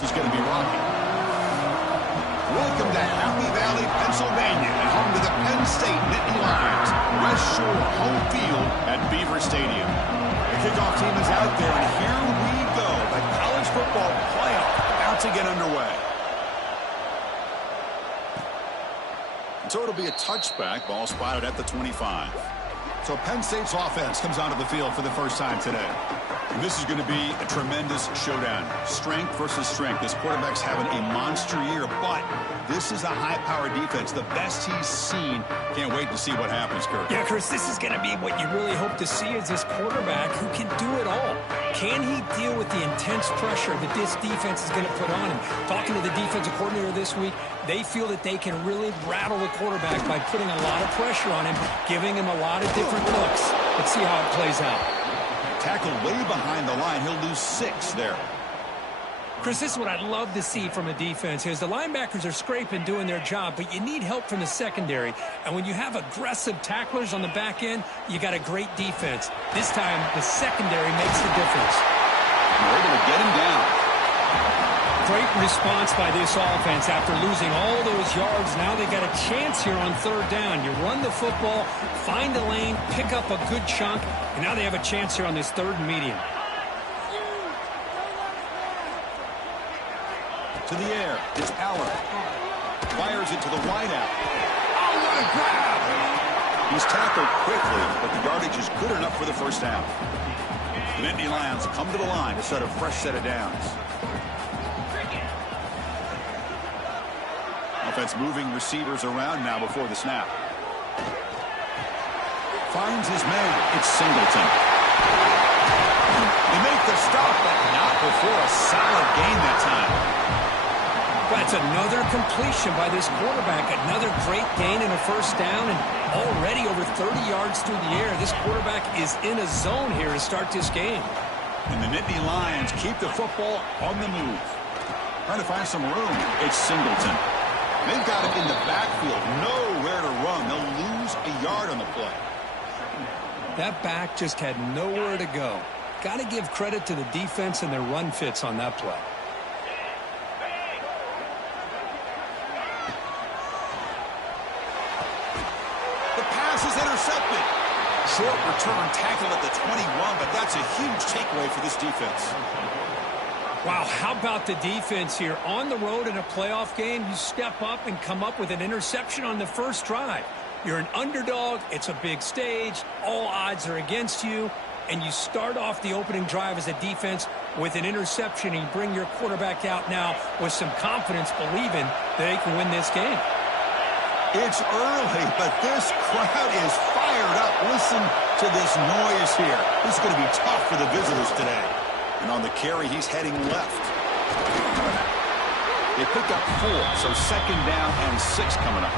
offense is going to be rocking. Welcome to Happy Valley, Pennsylvania, and home to the Penn State Nittany Lions. West Shore home field at Beaver Stadium. The kickoff team is out there, and here we go. The college football playoff about to get underway. So it'll be a touchback. Ball spotted at the 25. So Penn State's offense comes onto the field for the first time today. And this is going to be a tremendous showdown. Strength versus strength. This quarterback's having a monster year, but this is a high-powered defense. The best he's seen. Can't wait to see what happens, Kirk. Yeah, Chris, this is going to be what you really hope to see is this quarterback who can do it all. Can he deal with the intense pressure that this defense is going to put on him? Talking to the defensive coordinator this week, they feel that they can really rattle the quarterback by putting a lot of pressure on him, giving him a lot of different looks. Let's see how it plays out. Tackle way behind the line. He'll lose 6 there. Chris, this is what I'd love to see from a defense is the linebackers are scraping, doing their job, but you need help from the secondary. And when you have aggressive tacklers on the back end, you got a great defense. This time, the secondary makes the difference. They're able to get him down. Great response by this offense after losing all those yards. Now they got a chance here on 3rd down. You run the football, find a lane, pick up a good chunk, and now they have a chance here on this 3rd and medium. To the air, it's Allen. Fires it to the wideout. Oh, what a grab! He's tackled quickly, but the yardage is good enough for the first down. The Nittany Lions come to the line to set a fresh set of downs. Offense moving receivers around now before the snap. Finds his man. It's Singleton. They make the stop, but not before a solid gain that time. That's another completion by this quarterback. Another great gain and a first down, and already over 30 yards through the air. This quarterback is in a zone here to start this game. And the Nittany Lions keep the football on the move. Trying to find some room. It's Singleton. They've got him in the backfield. Nowhere to run. They'll lose a yard on the play. That back just had nowhere to go. Got to give credit to the defense and their run fits on that play. The pass is intercepted. Short return tackle at the 21, but that's a huge takeaway for this defense. Wow, how about the defense here? On the road in a playoff game, you step up and come up with an interception on the first drive. You're an underdog. It's a big stage. All odds are against you. And you start off the opening drive as a defense with an interception, and you bring your quarterback out now with some confidence, believing that they can win this game. It's early, but this crowd is fired up. Listen to this noise here. This is going to be tough for the visitors today. And on the carry, he's heading left. They pick up 4, so 2nd down and 6 coming up.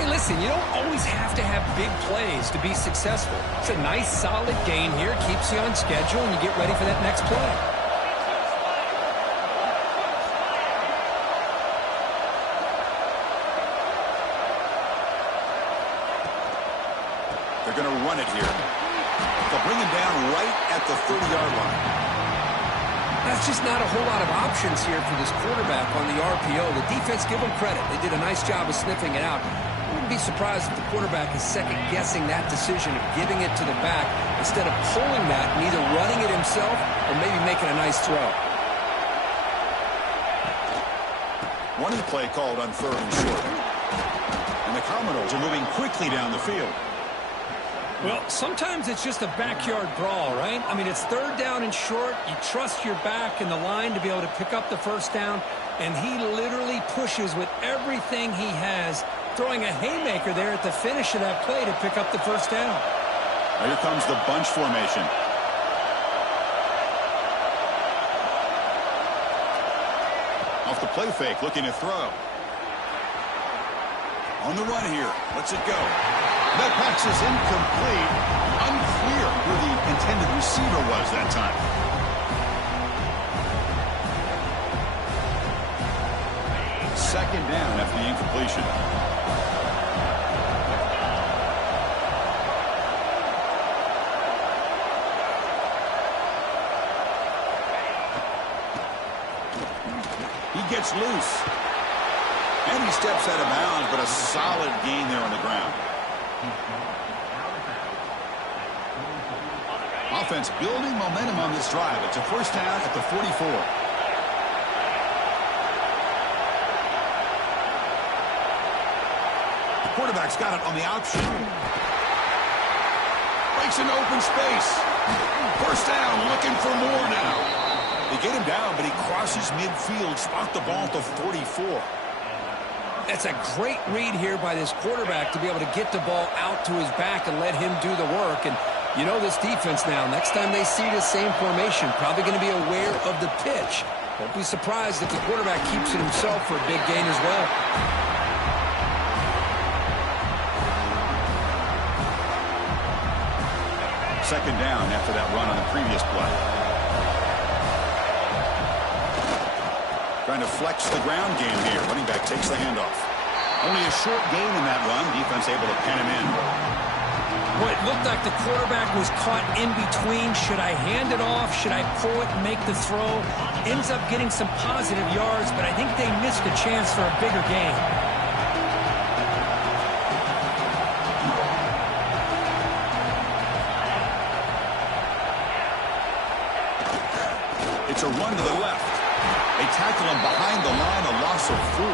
Hey, listen, you don't always have to have big plays to be successful. It's a nice, solid gain here. Keeps you on schedule, and you get ready for that next play. They're going to run it here. They'll bring him down right at the 30-yard line. That's just not a whole lot of options here for this quarterback on the RPO. The defense, give them credit. They did a nice job of sniffing it out. I wouldn't be surprised if the quarterback is second-guessing that decision of giving it to the back instead of pulling that and either running it himself or maybe making a nice throw. Running play called on 3rd and short. And the Commodores are moving quickly down the field. Well, sometimes it's just a backyard brawl, right? I mean, it's 3rd down and short. You trust your back in the line to be able to pick up the first down, and he literally pushes with everything he has, throwing a haymaker there at the finish of that play to pick up the first down. Now here comes the bunch formation. Off the play fake, looking to throw. On the run here, lets it go. That pass is incomplete. Unclear who the intended receiver was that time. Second down after the incompletion. gets loose. And he steps out of bounds, but a solid gain there on the ground. Offense building momentum on this drive. It's a first down at the 44. The quarterback's got it on the option. Breaks into open space. First down, looking for more now. They get him down, but he crosses midfield, spot the ball at the 44. That's a great read here by this quarterback to be able to get the ball out to his back and let him do the work. And you know this defense now. Next time they see the same formation, probably going to be aware of the pitch. Won't be surprised if the quarterback keeps it himself for a big gain as well. Second down after that run on the previous play. Trying to flex the ground game here. Running back takes the handoff. Only a short gain in that run. Defense able to pen him in. Well, it looked like the quarterback was caught in between. Should I hand it off? Should I pull it and make the throw? Ends up getting some positive yards, but I think they missed a chance for a bigger gain. It's a run to the left. They tackle him behind the line, a loss of 4.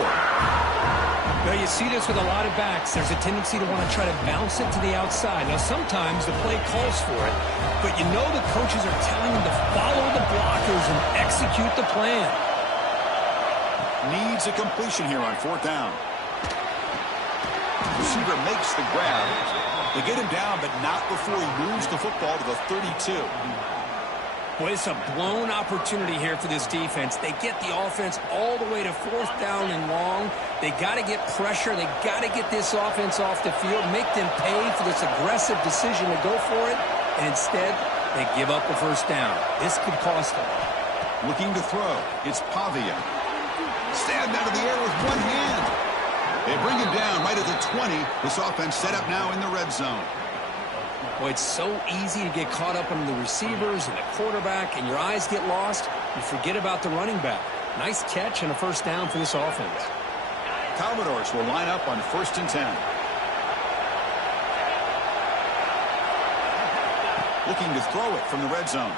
Now, you see this with a lot of backs. There's a tendency to want to try to bounce it to the outside. Now, sometimes the play calls for it, but you know the coaches are telling them to follow the blockers and execute the plan. Needs a completion here on 4th down. Receiver makes the grab. They get him down, but not before he moves the football to the 32. Boy, it's a blown opportunity here for this defense. They get the offense all the way to 4th down and long. They got to get pressure. They got to get this offense off the field, make them pay for this aggressive decision to go for it, and instead they give up the first down. This could cost them. Looking to throw. It's Pavia. Stand out of the air with one hand. They bring him down right at the 20. This offense set up now in the red zone. Boy, it's so easy to get caught up on the receivers and the quarterback, and your eyes get lost. You forget about the running back. Nice catch and a first down for this offense. Commodores will line up on 1st and 10. Looking to throw it from the red zone.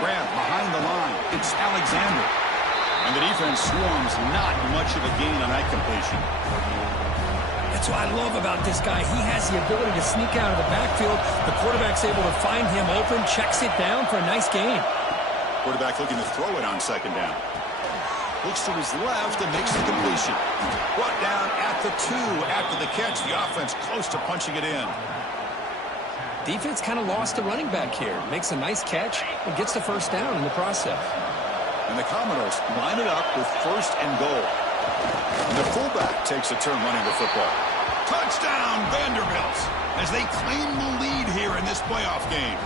Grab behind the line. It's Alexander. And the defense swarms, not much of a gain on that completion. That's what I love about this guy. He has the ability to sneak out of the backfield. The quarterback's able to find him open, checks it down for a nice gain. Quarterback looking to throw it on 2nd down. Looks to his left and makes the completion. Brought down at the 2 after the catch. The offense close to punching it in. Defense kind of lost the running back here. Makes a nice catch and gets the first down in the process. And the Commodores line it up with 1st and goal. And the fullback takes a turn running the football. Touchdown, Vanderbilt, as they claim the lead here in this playoff game.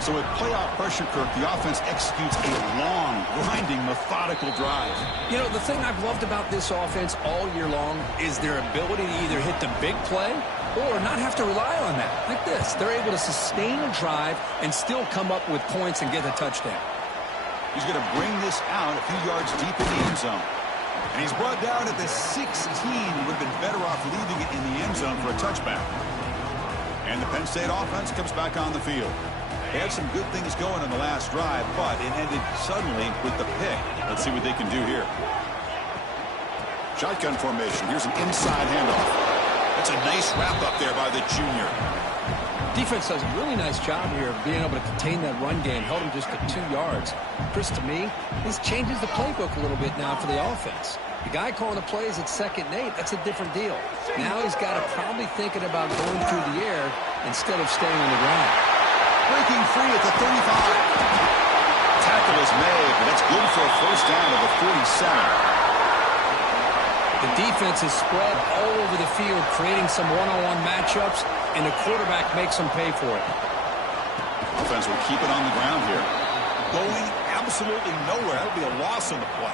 So with playoff pressure, Kirk, the offense executes a long, grinding, methodical drive. You know, the thing I've loved about this offense all year long is their ability to either hit the big play or not have to rely on that. Like this, they're able to sustain a drive and still come up with points and get a touchdown. He's going to bring this out a few yards deep in the end zone. And he's brought down at the 16. Would have been better off leaving it in the end zone for a touchback. And the Penn State offense comes back on the field. They had some good things going on the last drive, but it ended suddenly with the pick. Let's see what they can do here. Shotgun formation. Here's an inside handoff. That's a nice wrap up there by the junior. Defense does a really nice job here of being able to contain that run game. Held him just to 2 yards. Chris, to me, this changes the playbook a little bit now for the offense. The guy calling the plays at 2nd and 8, that's a different deal. Now he's got to probably thinking about going through the air instead of staying on the ground. Breaking free at the 35. Tackle is made, but that's good for a first down of the 47. The defense is spread all over the field, creating some one-on-one matchups, and the quarterback makes them pay for it. Offense will keep it on the ground here. Going absolutely nowhere. That would be a loss on the play.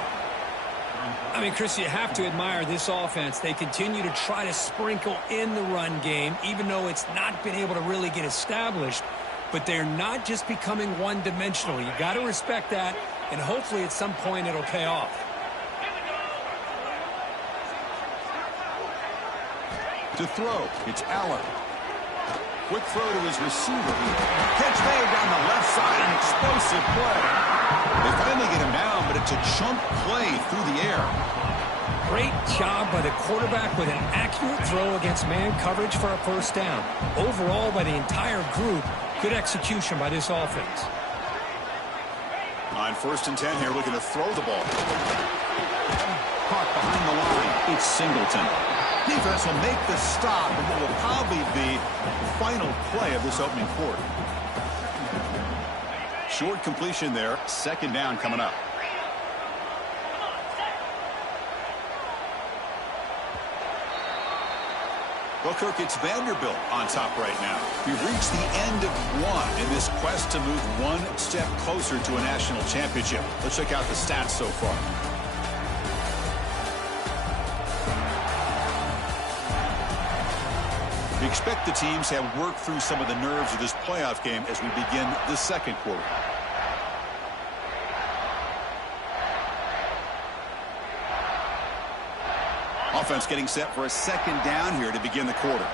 I mean, Chris, you have to admire this offense. They continue to try to sprinkle in the run game, even though it's not been able to really get established. But they're not just becoming one-dimensional. You got to respect that. and hopefully at some point it'll pay off. To throw, it's Allen. Quick throw to his receiver. Catch made down the left side, an explosive play. They finally get him down, but it's a chunk play through the air. Great job by the quarterback with an accurate throw against man coverage for a first down. Overall, by the entire group, good execution by this offense. On 1st and 10 here, looking to throw the ball. Caught behind the line. It's Singleton. Defense will make the stop, and what will probably be the final play of this opening quarter. Short completion there. 2nd down coming up. Well, Kirk, it's Vanderbilt on top right now. We've reached the end of one in this quest to move one step closer to a national championship. Let's check out the stats so far. We expect the teams to have worked through some of the nerves of this playoff game as we begin the 2nd quarter. Offense getting set for a 2nd down here to begin the quarter.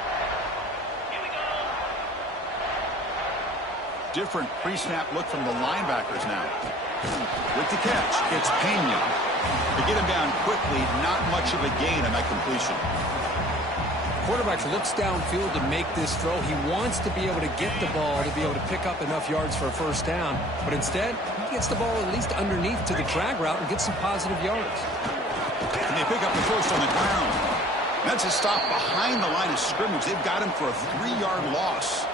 Different pre-snap look from the linebackers now. With the catch, it's Pena. To get him down quickly, not much of a gain on that completion. Quarterback looks downfield to make this throw. He wants to be able to get the ball to be able to pick up enough yards for a first down. But instead, he gets the ball at least underneath to the drag route and gets some positive yards. And they pick up the first on the ground. That's a stop behind the line of scrimmage. They've got him for a 3-yard loss.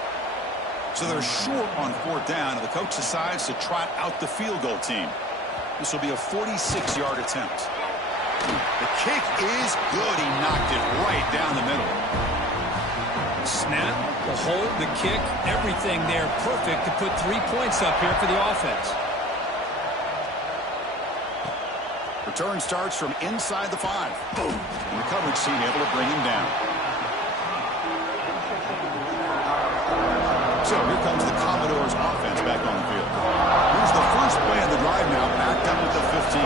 So they're short on 4th down, and the coach decides to trot out the field goal team. This will be a 46-yard attempt. The kick is good. He knocked it right down the middle. Snap, the hold, the kick, everything there perfect to put 3 points up here for the offense. Return starts from inside the 5. Boom. And the coverage team able to bring him down. So here comes the Commodores offense back on the field. Here's the first play of the drive now, backed up at the 15.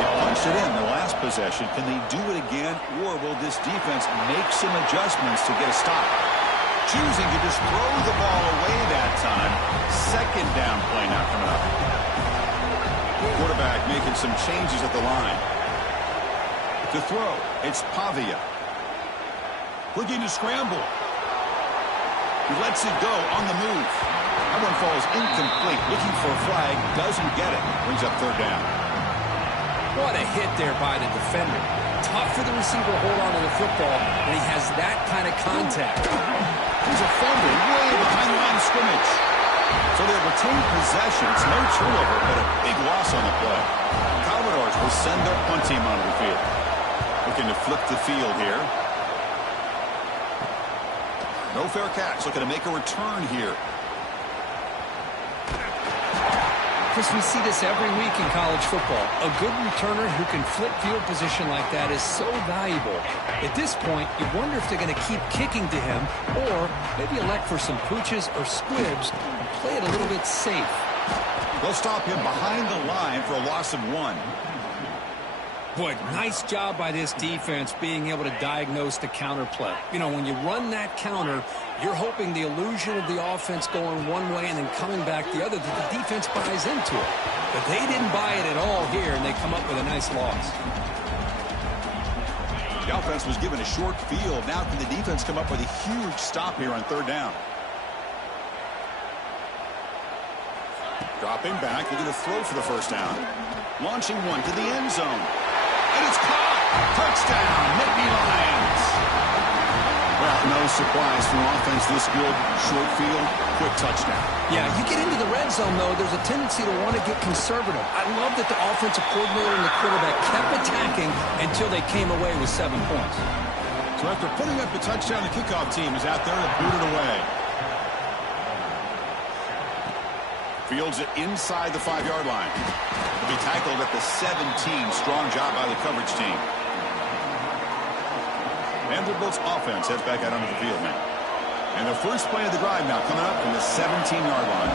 They punched it in the last possession. Can they do it again, or will this defense make some adjustments to get a stop? Choosing to just throw the ball away that time. 2nd down play now coming up. Quarterback making some changes at the line. To throw, it's Pavia. Looking to scramble. He lets it go on the move. That one falls incomplete. Looking for a flag, doesn't get it. Brings up 3rd down. What a hit there by the defender. Tough for the receiver to hold on to the football when he has that kind of contact. There's a fumble way behind the line of scrimmage. So they have retained possession. It's no turnover, but a big loss on the play. The Commodores will send their punt team onto the field. Looking to flip the field here. No fair catch. Looking to make a return here. Chris, we see this every week in college football. A good returner who can flip field position like that is so valuable. At this point, you wonder if they're going to keep kicking to him or maybe elect for some pooches or squibs and play it a little bit safe. They'll stop him behind the line for a loss of 1. Boy, nice job by this defense being able to diagnose the counter play. You know, when you run that counter, you're hoping the illusion of the offense going one way and then coming back the other, that the defense buys into it. But they didn't buy it at all here, and they come up with a nice loss. The offense was given a short field. Now can the defense come up with a huge stop here on 3rd down? Dropping back, looking to throw for the first down. Launching one to the end zone. And it's caught! Touchdown, Nittany Lions! Well, no surprise from offense this good. Short field, quick touchdown. Yeah, you get into the red zone, though, there's a tendency to want to get conservative. I love that the offensive coordinator and the quarterback kept attacking until they came away with 7 points. So after putting up the touchdown, the kickoff team is out there to boot it away. Fields it inside the 5-yard line. He'll be tackled at the 17. Strong job by the coverage team. Vanderbilt's offense heads back out onto the field now. And the first play of the drive now coming up from the 17-yard line.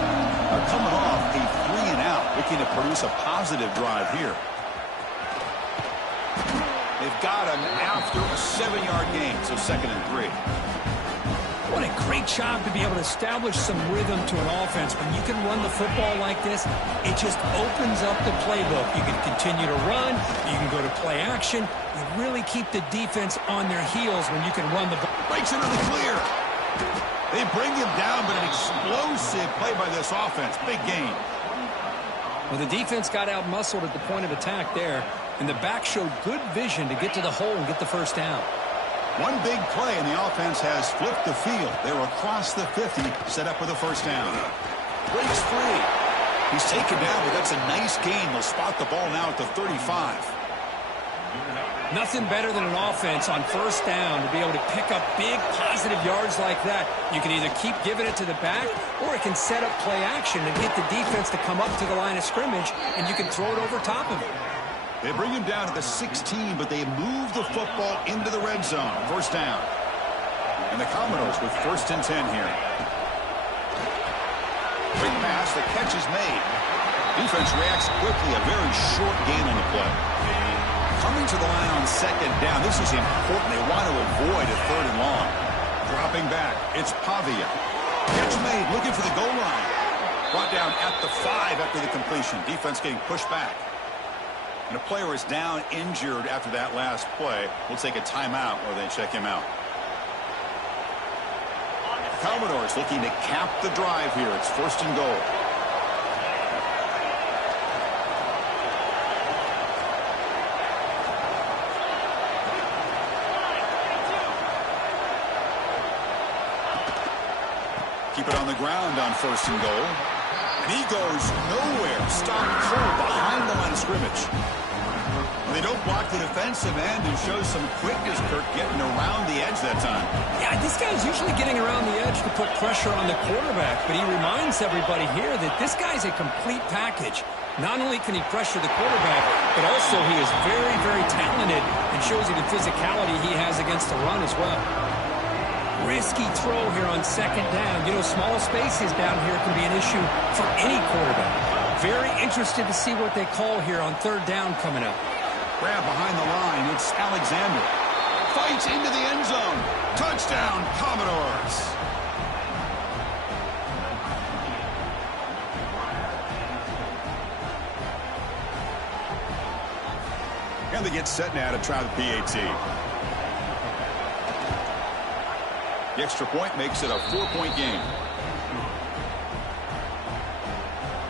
They're coming off a 3-and-out. looking to produce a positive drive here. They've got him after a 7-yard gain, so 2nd and 3. What a great job to be able to establish some rhythm to an offense. When you can run the football like this, it just opens up the playbook. You can continue to run. You can go to play action. You really keep the defense on their heels when you can run the ball. Breaks into the clear. They bring him down, but an explosive play by this offense. Big gain. Well, the defense got out-muscled at the point of attack there, and the back showed good vision to get to the hole and get the first down. One big play, and the offense has flipped the field. They're across the 50, set up with a first down. Breaks free. He's taken down, but that's a nice gain. They'll spot the ball now at the 35. Nothing better than an offense on first down to be able to pick up big positive yards like that. You can either keep giving it to the back, or it can set up play action and get the defense to come up to the line of scrimmage, and you can throw it over top of it. They bring him down at the 16, but they move the football into the red zone. First down. And the Commodores with 1st and 10 here. Quick pass, the catch is made. Defense reacts quickly, a very short gain on the play. Coming to the line on 2nd down. This is important. They want to avoid a 3rd and long. Dropping back, it's Pavia. Catch made, looking for the goal line. Brought down at the 5 after the completion. Defense getting pushed back. And a player is down injured after that last play. We'll take a timeout or they check him out. Commodores looking to cap the drive here. It's 1st and goal. Keep it on the ground on 1st and goal. And he goes nowhere. Stopped cold behind the line of scrimmage. They don't block the defensive end and show some quickness, Kirk, getting around the edge that time. Yeah, this guy's usually getting around the edge to put pressure on the quarterback, but he reminds everybody here that this guy's a complete package. Not only can he pressure the quarterback, but also he is very, very talented and shows you the physicality he has against the run as well. Risky throw here on 2nd down. You know, small spaces down here can be an issue for any quarterback. Very interested to see what they call here on 3rd down coming up. Grab behind the line. It's Alexander. Fights into the end zone. Touchdown, Commodores. And they get set now to try the PAT. The extra point makes it a 4-point game.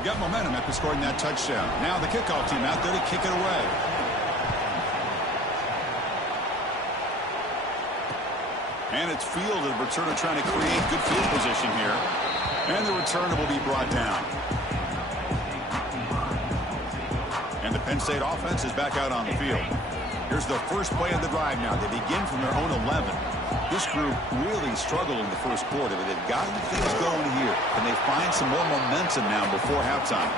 Got momentum after scoring that touchdown. Now the kickoff team out there to kick it away. And it's fielded. Returner trying to create good field position here. And the returner will be brought down. And the Penn State offense is back out on the field. Here's the first play of the drive now. They begin from their own 11. This group really struggled in the first quarter, but they've gotten things going here. And they find some more momentum now before halftime.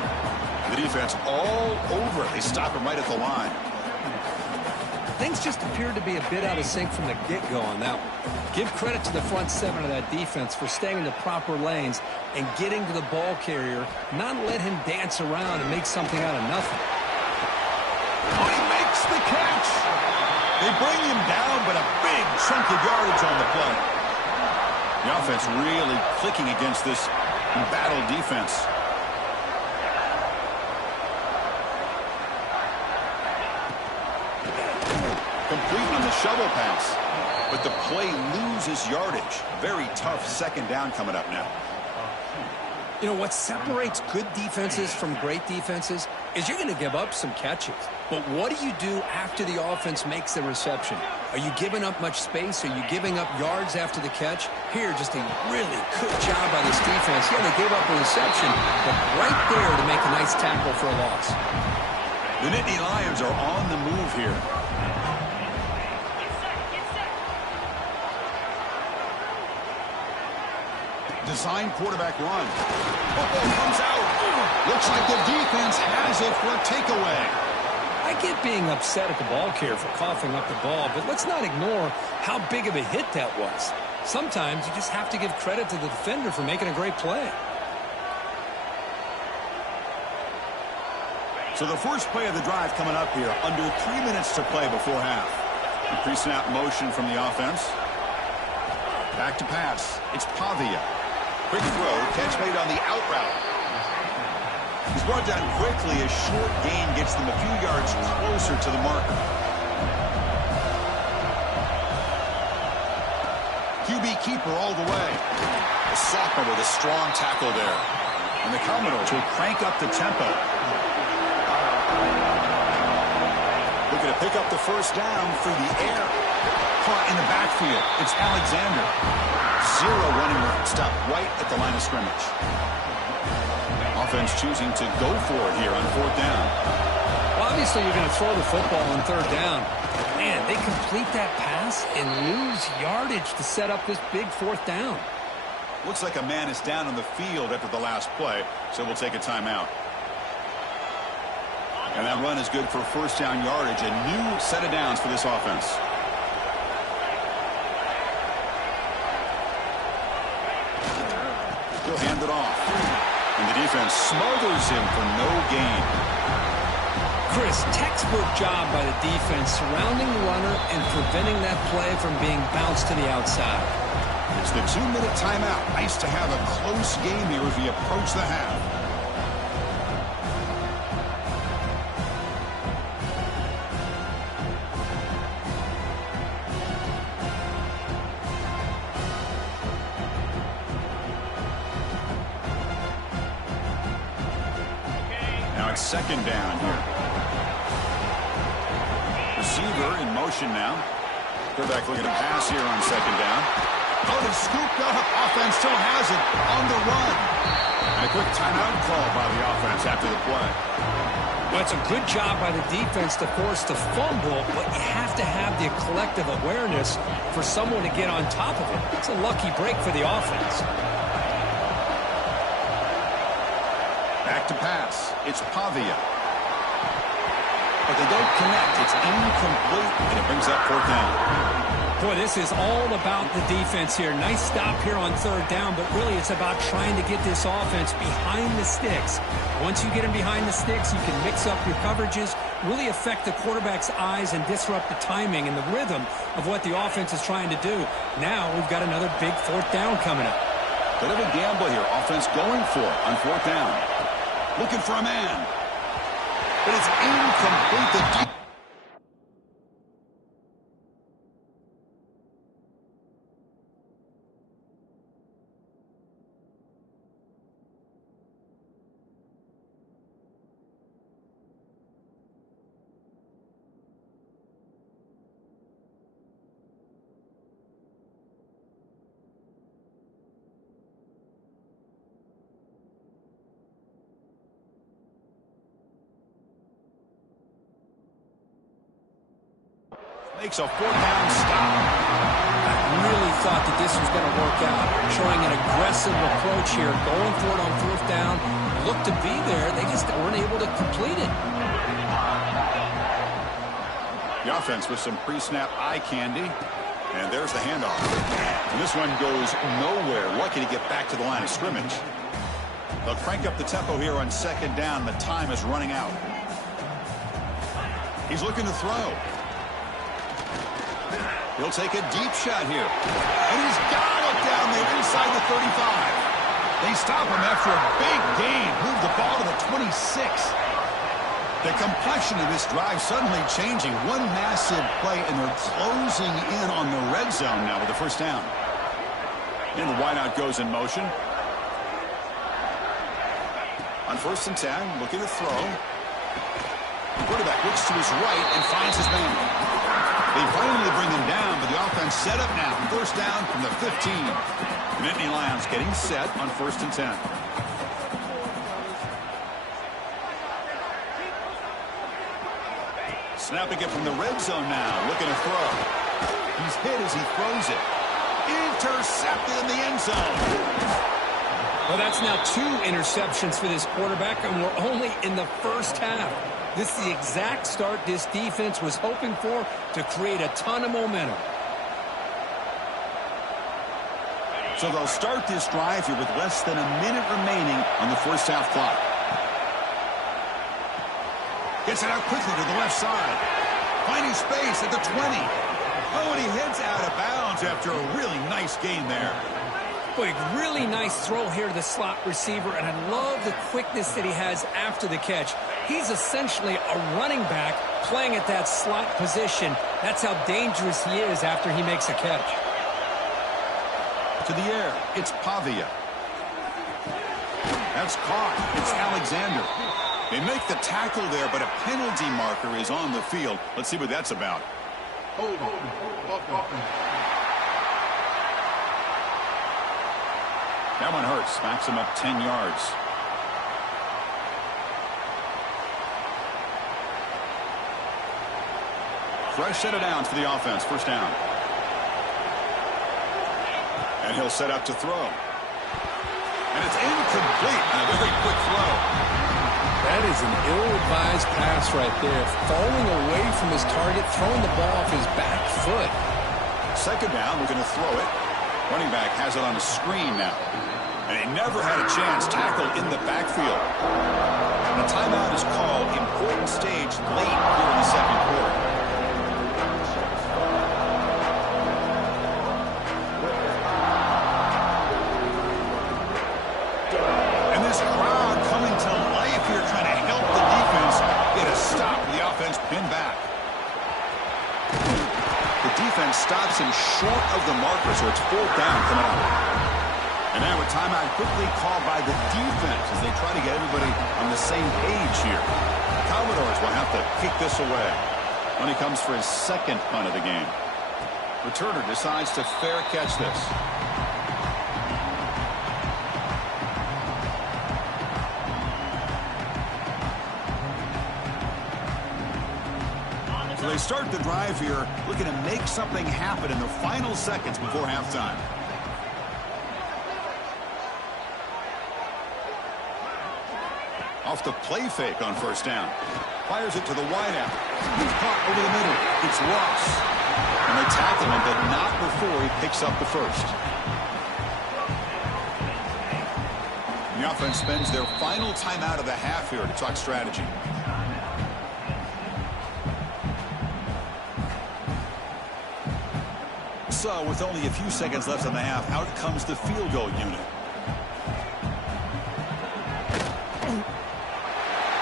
The defense all over it. They stop him right at the line. Things just appeared to be a bit out of sync from the get-go on that one. Give credit to the front 7 of that defense for staying in the proper lanes and getting to the ball carrier, not let him dance around and make something out of nothing. Oh, he makes the catch. They bring him down, but a big chunk of yardage on the play. The offense really clicking against this embattled defense. Complete on the shovel pass, but the play loses yardage. Very tough 2nd down coming up now. You know, what separates good defenses from great defenses is you're going to give up some catches. But what do you do after the offense makes the reception? Are you giving up much space? Are you giving up yards after the catch? Here, just a really good job by this defense. Yeah, they gave up a reception, but right there to make a nice tackle for a loss. The Nittany Lions are on the move here. Design quarterback run. Football comes out. Looks like the defense has it for a takeaway. I get being upset at the ball carrier for coughing up the ball, but let's not ignore how big of a hit that was. Sometimes you just have to give credit to the defender for making a great play. So the first play of the drive coming up here, under 3 minutes to play before half. Pre-snap motion from the offense. Back to pass. It's Pavia. Quick throw, catch made on the out route. He's brought down quickly. A short gain gets them a few yards closer to the marker. QB keeper all the way. The sophomore with a strong tackle there. And the Commodores will crank up the tempo. Looking to pick up the first down through the air. Caught in the backfield. It's Alexander. Zero running room. Stopped right at the line of scrimmage. Offense choosing to go for it here on fourth down. Well, obviously you're going to throw the football on third down. Man, they complete that pass and lose yardage to set up this big fourth down. Looks like a man is down on the field after the last play, so we'll take a timeout. And that run is good for first down yardage. A new set of downs for this offense. He'll hand it off. And the defense smothers him for no gain. Chris, textbook job by the defense surrounding the runner and preventing that play from being bounced to the outside. It's the 2-minute timeout. Nice to have a close game here as we approach the half. Now it's second down here. Receiver in motion now. Quarterback looking to pass here on second down. Oh, they scooped up. Offense still has it on the run. And a quick timeout call by the offense after the play. Well, it's a good job by the defense to force the fumble, but you have to have the collective awareness for someone to get on top of it. It's a lucky break for the offense. Back to pass. It's Pavia. But they don't connect. It's incomplete, and it brings up fourth down. Boy, this is all about the defense here. Nice stop here on third down, but really it's about trying to get this offense behind the sticks. Once you get them behind the sticks, you can mix up your coverages, really affect the quarterback's eyes and disrupt the timing and the rhythm of what the offense is trying to do. Now we've got another big fourth down coming up. Bit of a gamble here. Offense going for it on fourth down. Looking for a man. But it's incomplete. Makes a fourth down stop. I really thought that this was going to work out. Showing an aggressive approach here, going for it on fourth down. Looked to be there. They just weren't able to complete it. The offense with some pre-snap eye candy. And there's the handoff. And this one goes nowhere. Lucky to get back to the line of scrimmage. They'll crank up the tempo here on second down. The time is running out. He's looking to throw. He'll take a deep shot here. And he's got it down there inside the 35. They stop him after a big gain. Move the ball to the 26. The complexion of this drive suddenly changing. One massive play, and they're closing in on the red zone now with the first down. And the wideout goes in motion. On first and 10, looking to throw. The quarterback looks to his right and finds his man. They finally bring him down, but the offense set up now. First down from the 15. Nittany Lions getting set on first and 10. Snapping it from the red zone now. Looking to throw. He's hit as he throws it. Intercepted in the end zone. Well, that's now 2 interceptions for this quarterback, and we're only in the first half. This is the exact start this defense was hoping for to create a ton of momentum. So they'll start this drive here with less than a minute remaining on the first half clock. Gets it out quickly to the left side. Finding space at the 20. Oh, and he heads out of bounds after a really nice gain there. Big, really nice throw here to the slot receiver, and I love the quickness that he has after the catch. He's essentially a running back playing at that slot position. That's how dangerous he is after he makes a catch. To the air, it's Pavia. That's caught. It's Alexander. They make the tackle there, but a penalty marker is on the field. Let's see what that's about. That one hurts. Smacks him up 10 yards. Fresh set of downs for the offense. First down. And he'll set up to throw. And it's incomplete on a very quick throw. That is an ill-advised pass right there. Falling away from his target, throwing the ball off his back foot. Second down, we're going to throw it. Running back has it on a screen now. And he never had a chance. Tackle in the backfield. And a timeout is called. Important stage late here in the second quarter. And this crowd coming to life here trying to help the defense get a stop. The offense pinned back. The defense stops him short of the marker, so it's fourth down coming up. And now a timeout quickly called by the defense as they try to get everybody on the same page here. The Commodores will have to kick this away when he comes for his second punt of the game. Returner decides to fair catch this. So they start the drive here, looking to make something happen in the final seconds before halftime. Off the play fake on first down. Fires it to the wideout. He's caught over the middle. It's Ross. And they tackle him, but not before he picks up the first. And the offense spends their final timeout of the half here to talk strategy. So, with only a few seconds left in the half, out comes the field goal unit.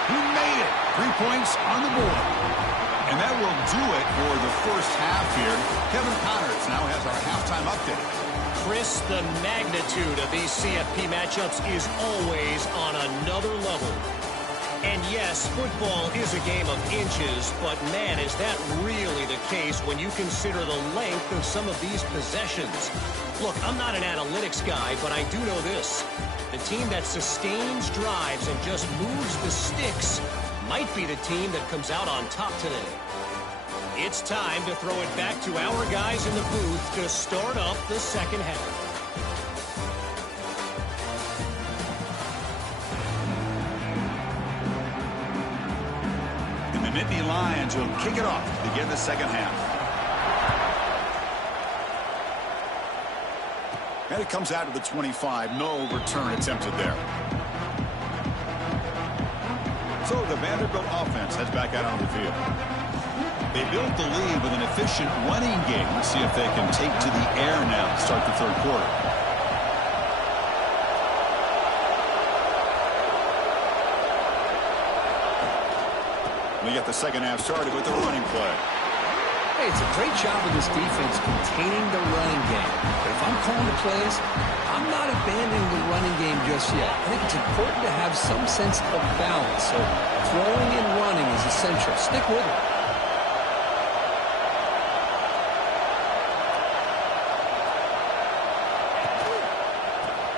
He made it. 3 points on the board. And that will do it for the first half here. Kevin Connors now has our halftime update. Chris, the magnitude of these CFP matchups is always on another level. And yes, football is a game of inches, but man, is that really the case when you consider the length of some of these possessions. Look, I'm not an analytics guy, but I do know this. The team that sustains drives and just moves the sticks might be the team that comes out on top today. It's time to throw it back to our guys in the booth to start up the second half. Nittany Lions will kick it off to begin the second half. And it comes out of the 25. No return attempted there. So the Vanderbilt offense heads back out on the field. They built the lead with an efficient running game. Let's see if they can take to the air now to start the third quarter. We get the second half started with the running play. Hey, it's a great job of this defense containing the running game. But if I'm calling the plays, I'm not abandoning the running game just yet. I think it's important to have some sense of balance. So throwing and running is essential. Stick with it.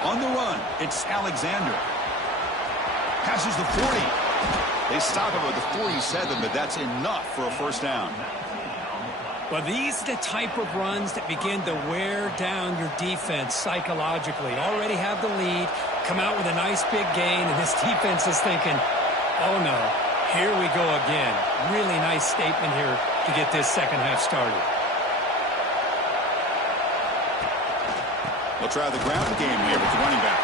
On the run, it's Alexander. Passes the 40. They stop him at the 47, but that's enough for a first down. Well, these are the type of runs that begin to wear down your defense psychologically. Already have the lead, come out with a nice big gain, and this defense is thinking, oh no, here we go again. Really nice statement here to get this second half started. We'll try the ground game here with the running back.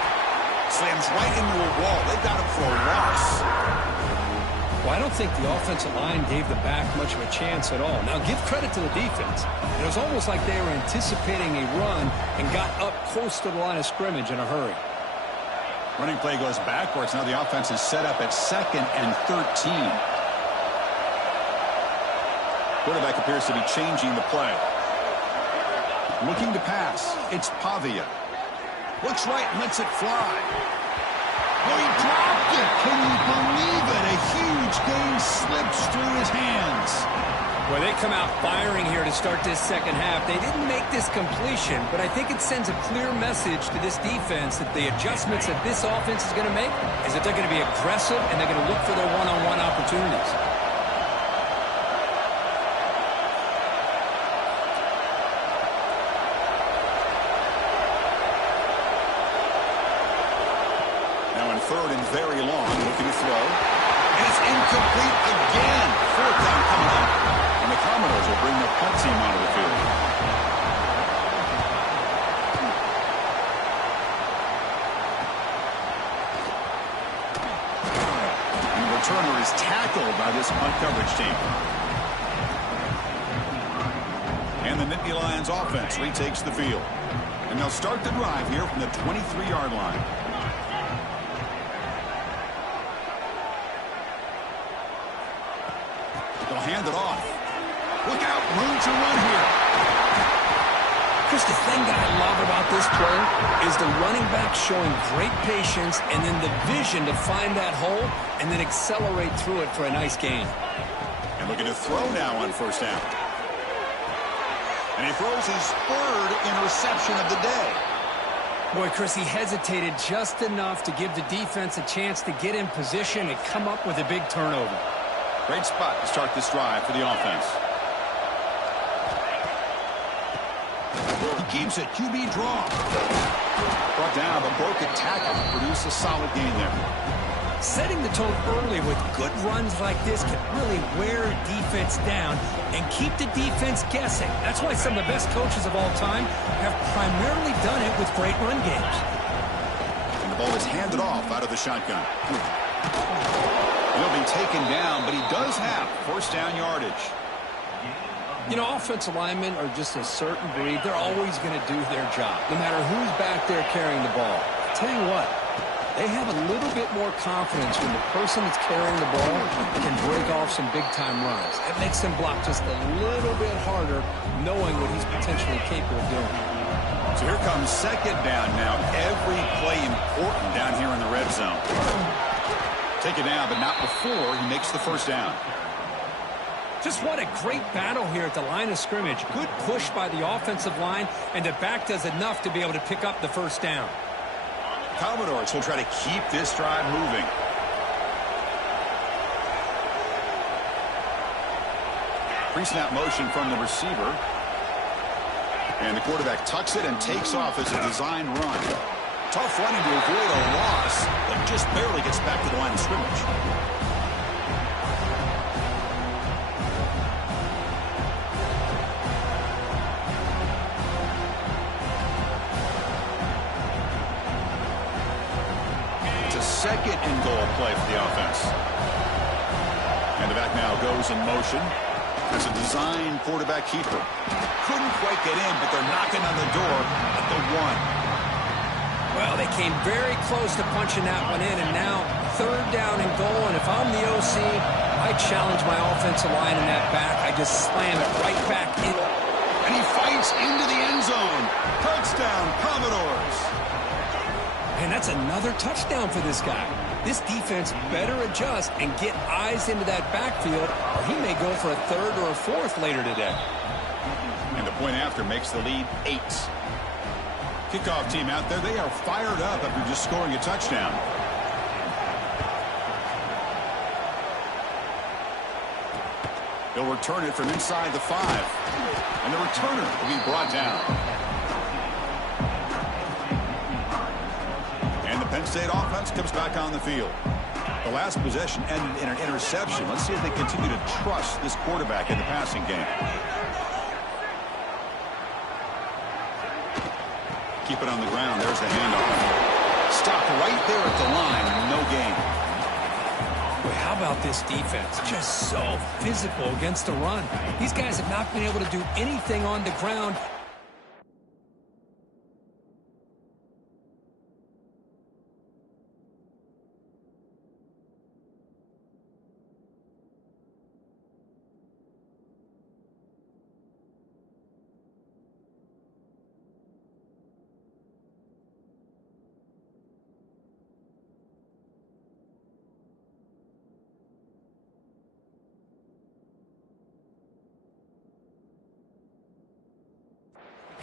Slams right into a wall. They got him for a loss. Well, I don't think the offensive line gave the back much of a chance at all. Now, give credit to the defense. It was almost like they were anticipating a run and got up close to the line of scrimmage in a hurry. Running play goes backwards. Now the offense is set up at 2nd and 13. Quarterback appears to be changing the play. Looking to pass. It's Pavia. Looks right and lets it fly. Oh, he dropped it. Can you believe it? A huge gain slips through his hands. Well, they come out firing here to start this second half. They didn't make this completion, but I think it sends a clear message to this defense that the adjustments that this offense is going to make is that they're going to be aggressive and they're going to look for their one-on-one opportunities. Now in 3rd and very long, looking to throw. And it's incomplete again. 4th down coming up. And the Commodores will bring the punt team onto the field. And the returner is tackled by this punt coverage team. And the Nittany Lions offense retakes the field. And they'll start the drive here from the 23-yard line. They'll hand it off. Look out, room to run here. Chris, the thing that I love about this play is the running back showing great patience and then the vision to find that hole and then accelerate through it for a nice gain. And looking to throw now on 1st down. And he throws his 3rd interception of the day. Boy, Chris, he hesitated just enough to give the defense a chance to get in position and come up with a big turnover. Great spot to start this drive for the offense. He keeps it. QB draw. Brought down, but broke a tackle to produce a solid gain there. Setting the tone early with good runs like this can really wear a defense down and keep the defense guessing. That's why some of the best coaches of all time have primarily done it with great run games. And the ball is handed off out of the shotgun. He'll be taken down, but he does have 1st down yardage. You know, offensive linemen are just a certain breed. They're always going to do their job, no matter who's back there carrying the ball. I'll tell you what, they have a little bit more confidence when the person that's carrying the ball can break off some big-time runs. That makes them block just a little bit harder, knowing what he's potentially capable of doing. So here comes 2nd down now. Every play important down here in the red zone. Take it down, but not before he makes the 1st down. Just what a great battle here at the line of scrimmage. Good push by the offensive line, and the back does enough to be able to pick up the 1st down. Commodores will try to keep this drive moving. Pre-snap motion from the receiver. And the quarterback tucks it and takes off as a design run. Tough running to avoid a loss, but just barely gets back to the line of scrimmage. It's a 2nd and goal play for the offense. And the back now goes in motion. As a design quarterback keeper. Couldn't quite get in, but they're knocking on the door at the 1. Well, they came very close to punching that one in, and now 3rd down and goal. And if I'm the OC, I challenge my offensive line in that back. I just slam it right back in. And he fights into the end zone. Touchdown, Commodores. And that's another touchdown for this guy. This defense better adjust and get eyes into that backfield, or he may go for a 3rd or a 4th later today. And the point after makes the lead 8. Kickoff team out there, they are fired up after just scoring a touchdown. They'll return it from inside the 5. And the returner will be brought down. And the Penn State offense comes back on the field. The last possession ended in an interception. Let's see if they continue to trust this quarterback in the passing game. Keep it on the ground. There's the handoff. Stopped right there at the line. No gain. Boy, how about this defense? Just so physical against the run. These guys have not been able to do anything on the ground.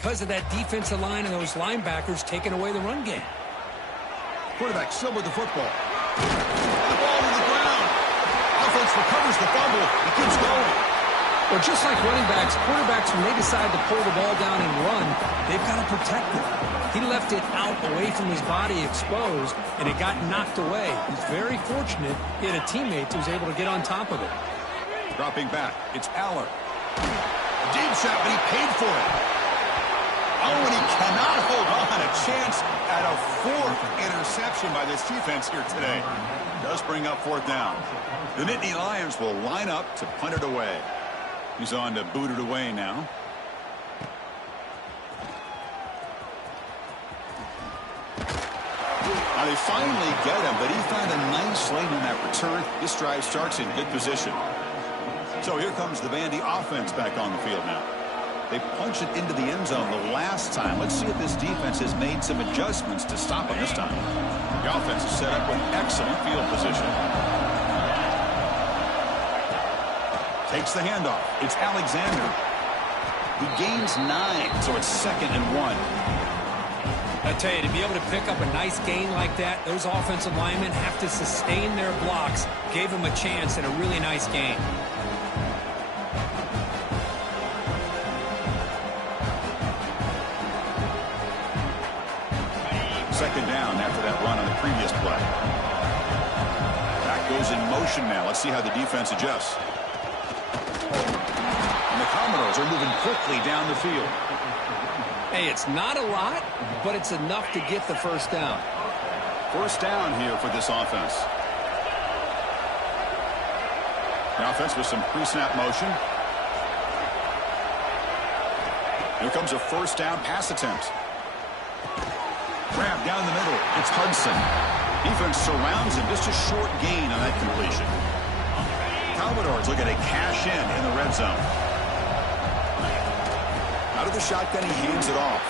Because of that defensive line and those linebackers taking away the run game. Quarterback still with the football. The ball to the ground. Offense recovers the fumble. He keeps going. Well, just like running backs, quarterbacks, when they decide to pull the ball down and run, they've got to protect it. He left it out away from his body exposed, and it got knocked away. He's very fortunate he had a teammate who was able to get on top of it. Dropping back. It's Aller. Deep shot, but he paid for it. Oh, and he cannot hold on. A chance at a fourth interception by this defense here today. Does bring up fourth down. The Nittany Lions will line up to punt it away. He's on to boot it away now. Now they finally get him, but he found a nice lane in that return. This drive starts in good position. So here comes the Vandy offense back on the field now. They punched it into the end zone the last time. Let's see if this defense has made some adjustments to stop them this time. The offense is set up with excellent field position. Takes the handoff. It's Alexander. He gains 9, so it's 2nd and 1. I tell you, to be able to pick up a nice gain like that, those offensive linemen have to sustain their blocks. Gave them a chance at a really nice gain. Second down after that run on the previous play. Back goes in motion now. Let's see how the defense adjusts. And the Commodores are moving quickly down the field. Hey, it's not a lot, but it's enough to get the first down. First down here for this offense. The offense with some pre-snap motion. Here comes a first down pass attempt. Grab down the middle. It's Hudson. Defense surrounds him. Just a short gain on that completion. Commodores look at a cash in the red zone. Out of the shotgun, he hands it off.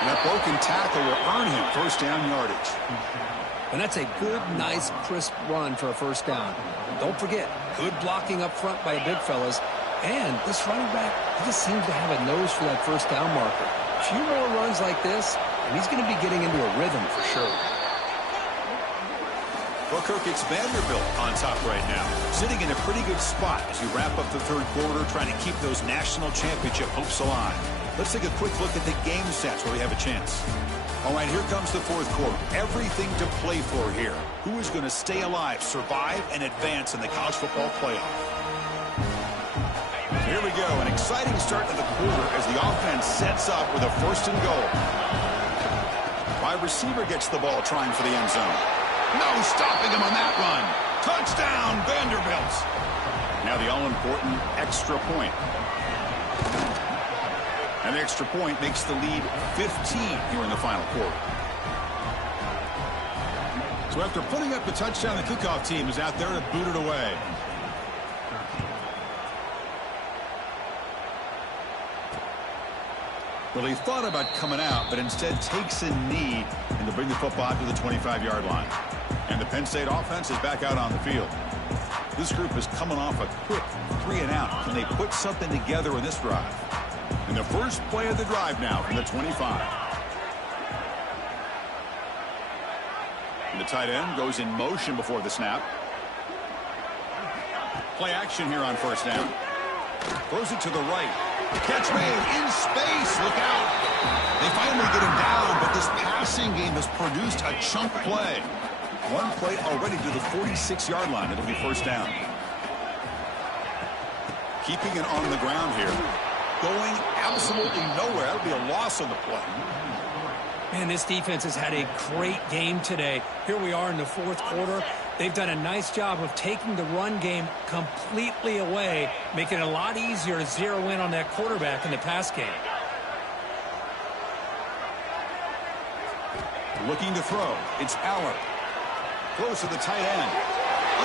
And that broken tackle will earn him first down yardage. And that's a good, nice, crisp run for a first down. Don't forget, good blocking up front by the big fellas. And this running back, he just seems to have a nose for that first down marker. A few more runs like this, and he's going to be getting into a rhythm for sure. Well, Kirk, it's Vanderbilt on top right now, sitting in a pretty good spot as you wrap up the third quarter, trying to keep those national championship hopes alive. Let's take a quick look at the game stats where we have a chance. All right, here comes the fourth quarter. Everything to play for here. Who is going to stay alive, survive, and advance in the college football playoff? Here we go, an exciting start to the quarter as the offense sets up with a first and goal. Wide receiver gets the ball trying for the end zone. No stopping him on that run. Touchdown, Vanderbilt. Now the all-important extra point. And the extra point makes the lead 15 here in the final quarter. So after putting up the touchdown, the kickoff team is out there to boot it away. Well, he thought about coming out, but instead takes a knee and to bring the football to the 25-yard line. And the Penn State offense is back out on the field. This group is coming off a quick 3-and-out. Can they put something together in this drive? And the first play of the drive now from the 25. And the tight end goes in motion before the snap. Play action here on first down. Throws it to the right. Catch made in space. Look out. They finally get him down, but this passing game has produced a chunk play. One play already to the 46-yard line. It'll be first down. Keeping it on the ground here. Going absolutely nowhere. That'll be a loss on the play. Man, this defense has had a great game today. Here we are in the fourth quarter. They've done a nice job of taking the run game completely away, making it a lot easier to zero in on that quarterback in the pass game. Looking to throw. It's Aller. Close to the tight end.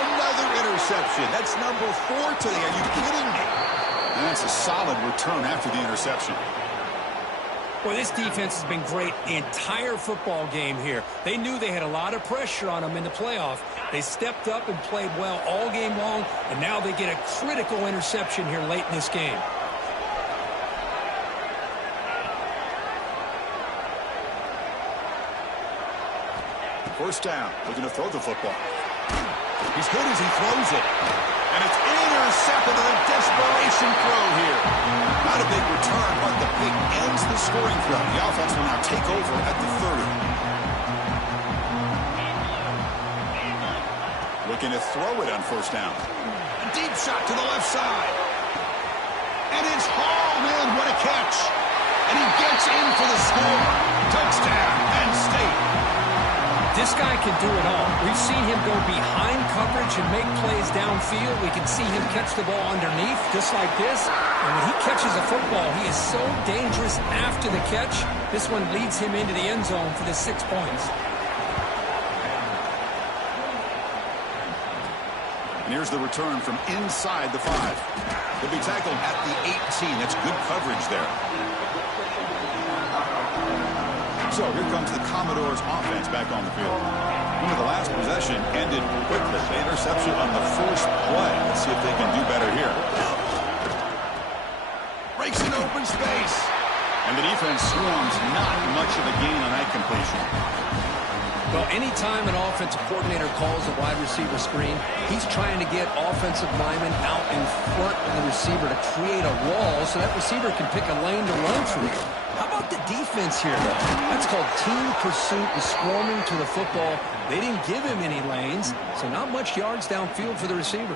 Another interception. That's number 4 today. Are you kidding me? And that's a solid return after the interception. Boy, this defense has been great the entire football game here. They knew they had a lot of pressure on them in the playoff. They stepped up and played well all game long, and now they get a critical interception here late in this game. First down, looking to throw the football. He's good as he throws it. And it's intercepted on a desperation throw here. Not a big return, but the pick ends the scoring threat. The offense will now take over at the 30. Looking to throw it on first down. A deep shot to the left side. And it's hauled in. What a catch. And he gets in for the score. Touchdown, Penn State. This guy can do it all. We've seen him go behind coverage and make plays downfield. We can see him catch the ball underneath, just like this. And when he catches a football, he is so dangerous after the catch. This one leads him into the end zone for the 6 points. And here's the return from inside the 5. He'll be tackled at the 18. That's good coverage there. So here comes the Commodores offense back on the field. Remember, the last possession ended quickly. The interception on the first play. Let's see if they can do better here. Breaks an open space. And the defense swarms. Not much of a gain on that completion. Well, anytime an offensive coordinator calls a wide receiver screen, he's trying to get offensive linemen out in front of the receiver to create a wall so that receiver can pick a lane to run through. How about the defense here, though? That's called team pursuit and swarming to the football. They didn't give him any lanes, so not much yards downfield for the receiver.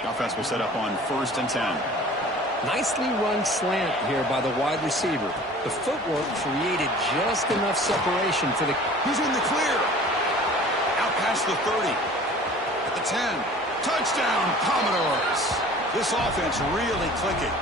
The offense will set up on 1st and 10. Nicely run slant here by the wide receiver. The footwork created just enough separation for the... He's in the clear. Out past the 30. At the 10. Touchdown, Commodores. This offense really clicking.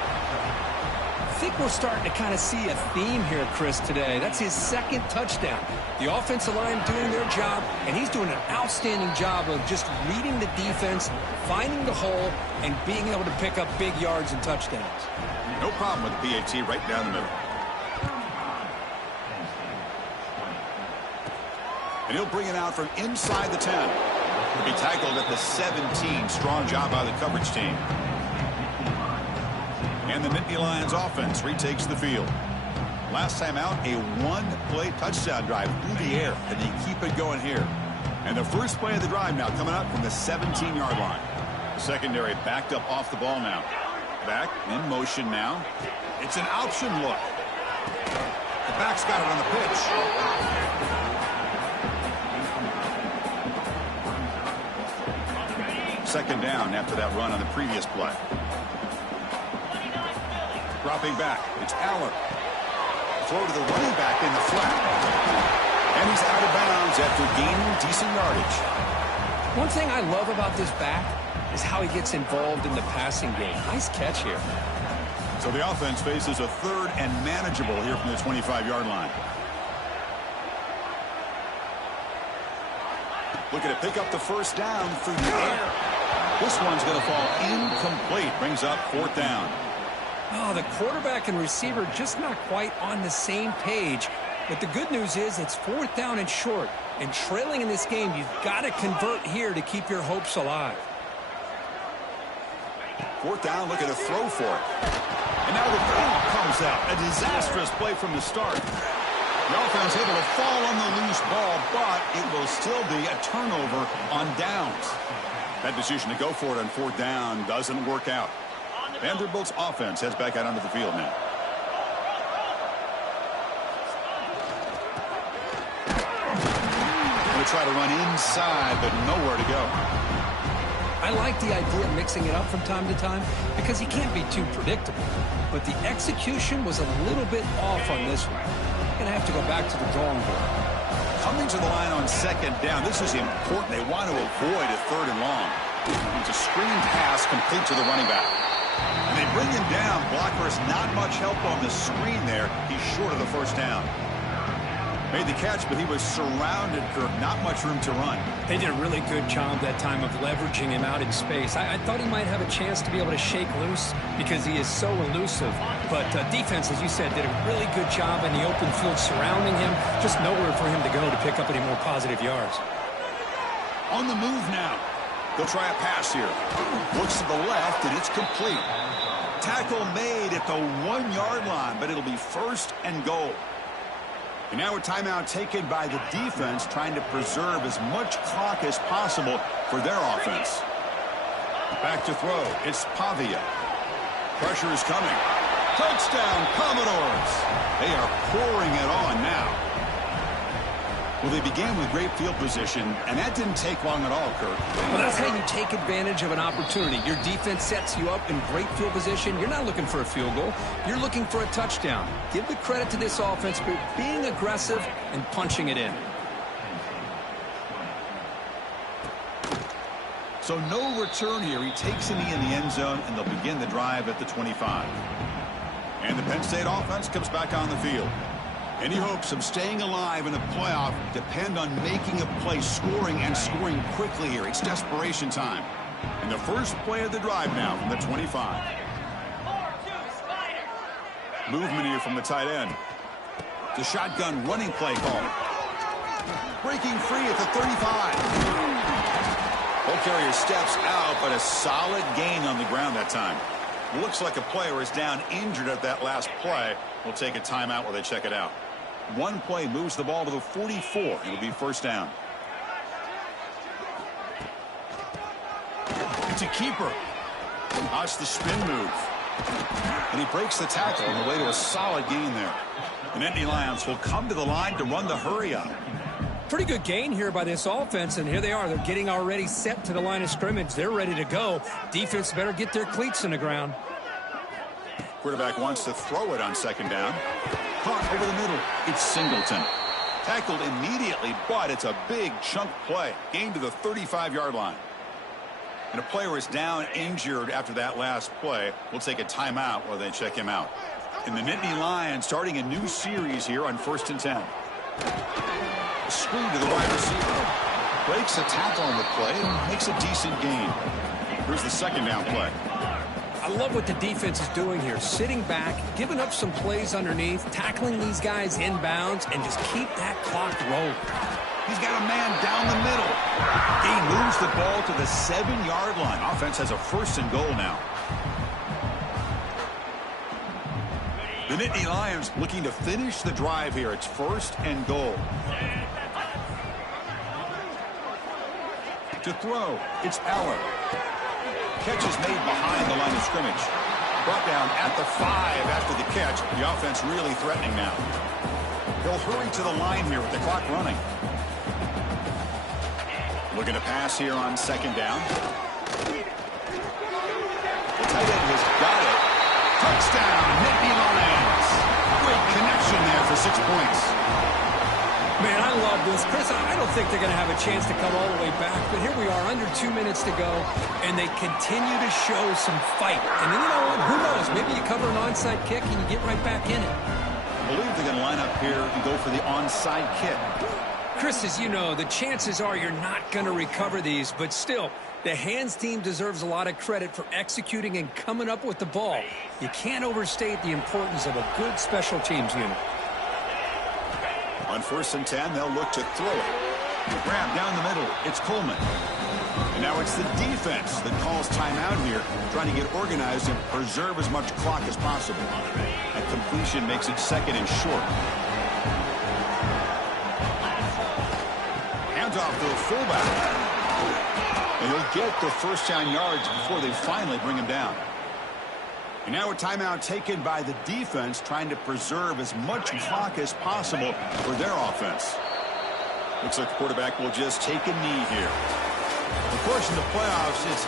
I think we're starting to kind of see a theme here, Chris, today. That's his 2nd touchdown. The offensive line doing their job, and he's doing an outstanding job of just reading the defense, finding the hole, and being able to pick up big yards and touchdowns. No problem with the PAT right down the middle. And he'll bring it out from inside the 10. He'll be tackled at the 17. Strong job by the coverage team. And the Nittany Lions offense retakes the field. Last time out, a 1-play touchdown drive through the air. And they keep it going here. And the first play of the drive now coming up from the 17-yard line. The secondary backed up off the ball now. Back in motion now. It's an option look. The back's got it on the pitch. Second down after that run on the previous play. Dropping back, it's Aller. Throw to the running back in the flat. And he's out of bounds after gaining decent yardage. One thing I love about this back is how he gets involved in the passing game. Nice catch here. So the offense faces a 3rd and manageable here from the 25-yard line. Looking to pick up the first down through the air. This one's going to fall incomplete. Brings up 4th down. Oh, the quarterback and receiver just not quite on the same page. But the good news is it's 4th down and short. And trailing in this game, you've got to convert here to keep your hopes alive. 4th down, looking to throw for it. And now the ball comes out. A disastrous play from the start. The offense able to fall on the loose ball, but it will still be a turnover on downs. That decision to go for it on 4th down doesn't work out. Vanderbilt's offense heads back out onto the field now. Going to try to run inside, but nowhere to go. I like the idea of mixing it up from time to time because he can't be too predictable. But the execution was a little bit off on this one. Going to have to go back to the drawing board. Coming Heading to the line on second down. This is important. They want to avoid a 3rd and long. It's a screen pass complete to the running back. And they bring him down. Blockers not much help on the screen there. He's short of the first down. Made the catch, but he was surrounded, Kirk. Not much room to run. They did a really good job that time of leveraging him out in space. I thought he might have a chance to be able to shake loose because he is so elusive. But defense, as you said, did a really good job in the open field surrounding him. Just nowhere for him to go to pick up any more positive yards. On the move now. They'll try a pass here. Looks to the left, and it's complete. Tackle made at the 1-yard line, but it'll be 1st and goal. And now a timeout taken by the defense, trying to preserve as much clock as possible for their offense. Back to throw. It's Pavia. Pressure is coming. Touchdown, Commodores. They are pouring it on now. Well, they began with great field position, and that didn't take long at all, Kirk. Well, that's how you take advantage of an opportunity. Your defense sets you up in great field position. You're not looking for a field goal. You're looking for a touchdown. Give the credit to this offense for being aggressive and punching it in. So no return here. He takes a knee in the end zone, and they'll begin the drive at the 25. And the Penn State offense comes back on the field. Any hopes of staying alive in a playoff depend on making a play, scoring, and scoring quickly here. It's desperation time. And the first play of the drive now from the 25. Movement here from the tight end. The shotgun running play call. Breaking free at the 35. Ball carrier steps out, but a solid gain on the ground that time. Looks like a player is down injured at that last play. We'll take a timeout while they check it out. One play moves the ball to the 44. It'll be 1st down. It's a keeper. Watch the spin move. And he breaks the tackle on the way to a solid gain there. The Nittany Lions will come to the line to run the hurry up. Pretty good gain here by this offense, and here they are. They're getting already set to the line of scrimmage. They're ready to go. Defense better get their cleats in the ground. Quarterback wants to throw it on 2nd down. Caught over the middle. It's Singleton. Tackled immediately, but it's a big chunk play. Gain to the 35-yard line. And a player is down injured after that last play. We'll take a timeout while they check him out. And the Nittany Lions starting a new series here on 1st and 10. A screen to the wide receiver. Breaks a tackle on the play. Makes a decent gain. Here's the 2nd down play. I love what the defense is doing here. Sitting back, giving up some plays underneath, tackling these guys inbounds, and just keep that clock rolling. He's got a man down the middle. He moves the ball to the 7-yard line. Offense has a 1st and goal now. The Nittany Lions looking to finish the drive here. It's 1st and goal. To throw, it's Allen. Catch is made behind the line of scrimmage. Brought down at the 5 after the catch. The offense really threatening now. They'll hurry to the line here with the clock running. Looking to pass here on 2nd down. The tight end has got it. Touchdown, Nittany Lions. Great connection there for 6 points. Man, I love this. Chris, I don't think they're going to have a chance to come all the way back, but here we are, under 2 minutes to go, and they continue to show some fight. And then, you know what, who knows? Maybe you cover an onside kick and you get right back in it. I believe they're going to line up here and go for the onside kick. Chris, as you know, the chances are you're not going to recover these, but still, the hands team deserves a lot of credit for executing and coming up with the ball. You can't overstate the importance of a good special teams unit. On 1st and 10, they'll look to throw it. Grab down the middle. It's Coleman. And now it's the defense that calls timeout here, trying to get organized and preserve as much clock as possible. That completion makes it 2nd and short. Hands off to the fullback. And he'll get the 1st down yards before they finally bring him down. And now a timeout taken by the defense, trying to preserve as much clock as possible for their offense. Looks like the quarterback will just take a knee here. Of course, in the playoffs, it's